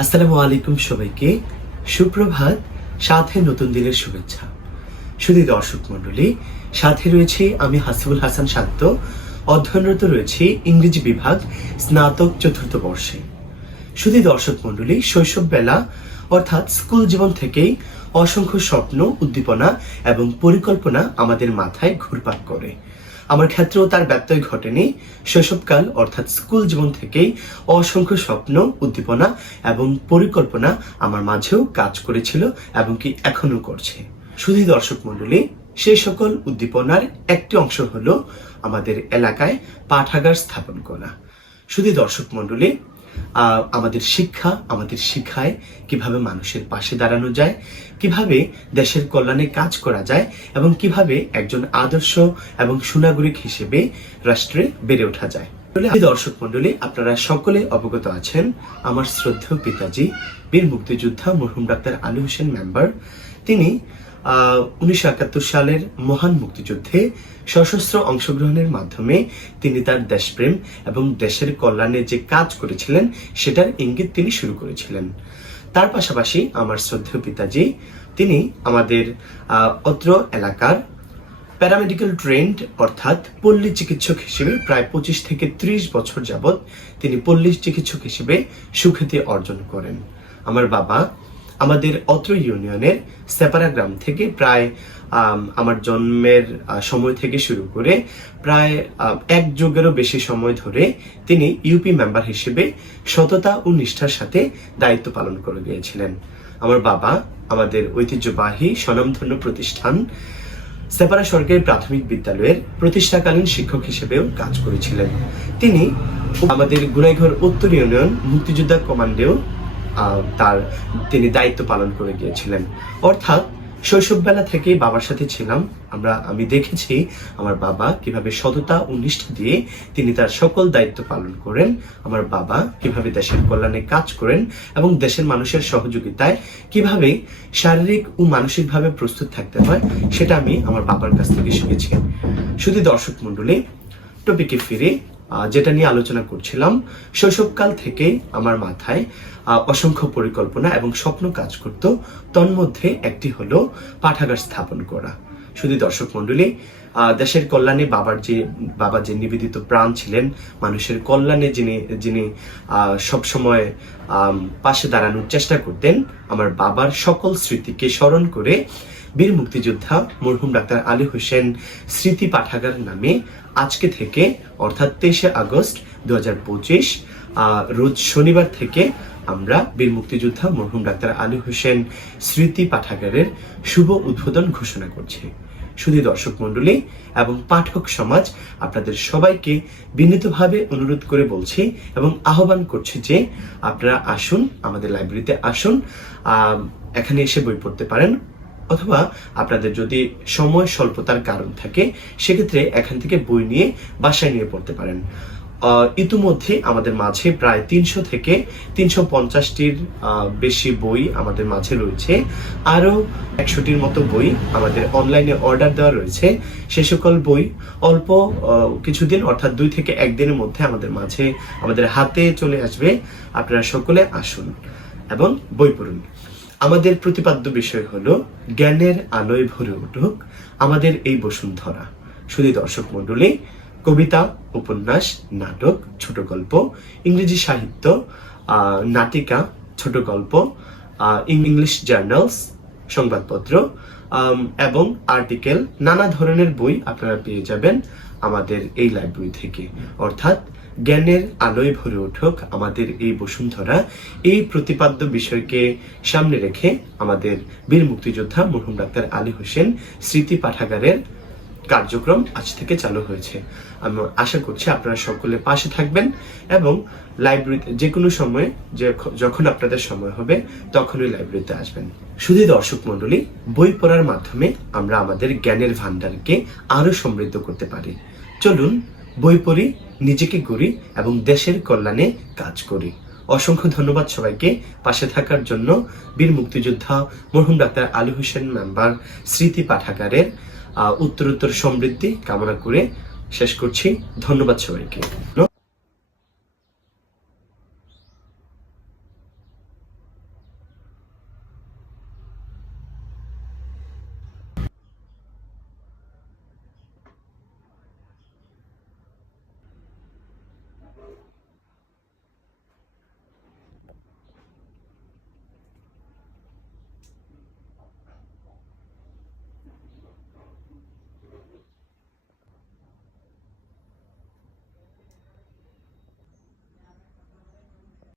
আসসালামু আলাইকুম সবাইকে, সুপ্রভাত, সাথে নতুন দিনের শুভেচ্ছা। শুধু দর্শক মণ্ডলী, সাথে রয়েছে আমি হাসিবুল হাসান শান্ত, অধ্যয়নরত রয়েছে ইংরেজি বিভাগ, স্নাতক ৪র্থ বর্ষে। শুধু দর্শক মণ্ডলী, শৈশববেলা অর্থাৎ স্কুল জীবন থেকেই অসংখ্য স্বপ্ন, উদ্দীপনা এবং পরিকল্পনা আমাদের মাথায় ঘুরপাক করে। আমার ক্ষেত্রেও তার ব্যত্যয় ঘটেনি। শৈশবকাল অর্থাৎ স্কুল জীবন থেকেই অসংখ্য স্বপ্ন, উদ্দীপনা এবং পরিকল্পনা আমার মাঝেও কাজ করেছিল এবং কি এখনো করছে। শুধু দর্শক মণ্ডলী, সেই সকল উদ্দীপনার একটি অংশ হলো আমাদের এলাকায় পাঠাগার স্থাপন করা। শুধু দর্শক মণ্ডলী, আমাদের শিক্ষা আমাদের শিখায় কিভাবে মানুষের পাশে দাঁড়ানো যায়, কিভাবে দেশের কল্যাণে কাজ করা যায় এবং কিভাবে একজন আদর্শ এবং সুনাগরিক হিসেবে রাষ্ট্রে বেড়ে ওঠা যায়। দর্শক মণ্ডলী, আপনারা সকলে অবগত আছেন আমার শ্রদ্ধেয় পিতাজি বীর মুক্তিযোদ্ধা মরহুম ডাক্তার আলী হোসেন মেম্বার। তিনি 1971 সালের মহান মুক্তিযুদ্ধে সশস্ত্র অংশগ্রহণের মাধ্যমে তিনি তার দেশপ্রেম এবং দেশের কল্যাণে যে কাজ করেছিলেন সেটার ইঙ্গিত তিনি শুরু করেছিলেন। তার পাশাপাশি আমার শ্রদ্ধেয় পিতাজি তিনি আমাদের অত্র এলাকার প্যারামেডিক্যাল ট্রেন্ড অর্থাৎ পল্লী চিকিৎসক হিসেবে প্রায় 25 থেকে 30 বছর যাবৎ তিনি পল্লী চিকিৎসক হিসেবে সুখ্যাতি অর্জন করেন। আমার বাবা আমাদের অত্র ইউনিয়নের সেপারা গ্রাম থেকে প্রায় আমার জন্মের সময় থেকে শুরু করে প্রায় 1 যুগেরও বেশি সময় ধরে তিনি ইউপি মেম্বার হিসেবে সততা ও নিষ্ঠার সাথে দায়িত্ব পালন করে গিয়েছিলেন। আমার বাবা আমাদের ঐতিহ্যবাহী স্বনামধন্য প্রতিষ্ঠান সেপারা সরকারি প্রাথমিক বিদ্যালয়ের প্রতিষ্ঠাকালীন শিক্ষক হিসেবেও কাজ করেছিলেন। তিনি আমাদের গুনাইঘর উত্তর ইউনিয়ন মুক্তিযোদ্ধা কমান্ডেও তিনি দায়িত্ব পালন করে গিয়েছিলেন। অর্থাৎ শৈশববেলা থেকে বাবার সাথে ছিলাম। আমি দেখেছি আমার বাবা কিভাবে সততা ও নিষ্ঠা দিয়ে তিনি তার সকল দায়িত্ব পালন করেন। আমার বাবা কিভাবে দেশের কল্যাণে কাজ করেন এবং দেশের মানুষের সহযোগিতায় কিভাবে শারীরিক ও মানসিকভাবে প্রস্তুত থাকতে হয় সেটা আমি আমার বাবার কাছ থেকে শিখেছি। শুধু দর্শক মণ্ডলী, টপিকে ফিরে যেটা নিয়ে আলোচনা করছিলাম, শৈশবকাল থেকে আমার মাথায় অসংখ্য পরিকল্পনা এবং স্বপ্ন কাজ করত। তন্মধ্যে একটি হলো পাঠাগার স্থাপন করা। শুধু দর্শক মণ্ডলী, দেশের কল্যাণে বাবা যে নিবেদিত প্রাণ ছিলেন, মানুষের কল্যাণে যিনি সবসময় পাশে দাঁড়ানোর চেষ্টা করতেন, আমার বাবার সকল স্মৃতিকে স্মরণ করে বীর মুক্তিযোদ্ধা মরহুম ডাক্তার আলী হোসেন স্মৃতি পাঠাগার নামে আজকে থেকে অর্থাৎ 23শে আগস্ট 2025 রোজ শনিবার থেকে আমরা বীর মুক্তিযোদ্ধা মরহুম ডাক্তার আলী হোসেন স্মৃতি পাঠাগারের শুভ উদ্বোধন ঘোষণা করছি। শুধু দর্শক মণ্ডলী এবং পাঠক সমাজ, আপনাদের সবাইকে বিনীতভাবে অনুরোধ করে বলছি এবং আহ্বান করছি যে আপনারা আসুন, আমাদের লাইব্রেরিতে আসুন, এখানে এসে বই পড়তে পারেন, অথবা আপনাদের যদি সময় স্বল্পতার কারণ থাকে সেক্ষেত্রে এখান থেকে বই নিয়ে বাসায় নিয়ে পড়তে পারেন। ইতিমধ্যে আমাদের মাঝে প্রায় 300 থেকে 350টির বেশি বই আমাদের মাঝে রয়েছে। আরো 100টির মতো বই আমাদের অনলাইনে অর্ডার দেওয়া রয়েছে। সে সকল বই অল্প কিছুদিন অর্থাৎ 2 থেকে 1 দিনের মধ্যে আমাদের হাতে চলে আসবে। আপনারা সকলে আসুন এবং বই পড়ুন। আমাদের প্রতিপাদ্য বিষয় হলো জ্ঞানের আলোয় ভরে উঠুক আমাদের এই বসুন্ধরা। শুধু দর্শক মণ্ডলী, কবিতা, উপন্যাস, নাটক, ছোট গল্প, ইংরেজি সাহিত্য, নাটিকা, ছোট গল্প, ইংলিশ জার্নালস, সংবাদপত্র এবং আর্টিকেল, নানা ধরনের বই আপনারা পেয়ে যাবেন আমাদের এই লাইব্রেরি থেকে। অর্থাৎ জ্ঞানের আলোয় ভরে উঠুক আমাদের এই বসুন্ধরা, এই প্রতিপাদ্য বিষয়কে সামনে রেখে আমাদের বীর মুক্তিযোদ্ধা মরহুম ডাক্তার আলী হোসেন স্মৃতি পাঠাগারের কার্যক্রম আজ থেকে চালু হয়েছে। আমি আশা করছি আপনারা সকলে পাশে থাকবেন এবং লাইব্রেরিতে যে কোনো সময় যখন আপনাদের সময় হবে তখনই লাইব্রেরিতে আসবেন। শুধু দর্শক মণ্ডলী, বই পড়ার মাধ্যমে আমরা আমাদের জ্ঞানের ভান্ডারকে আরো সমৃদ্ধ করতে পারি। চলুন বই পড়ি, নিজেকে গড়ি এবং দেশের কল্যাণে কাজ করি। অসংখ্য ধন্যবাদ সবাইকে পাশে থাকার জন্য। বীর মুক্তিযোদ্ধা মরহুম ডাক্তার আলী হোসেন মেম্বার স্মৃতি পাঠাগারের উত্তরোত্তর সমৃদ্ধি কামনা করে শেষ করছি। ধন্যবাদ সবাইকে।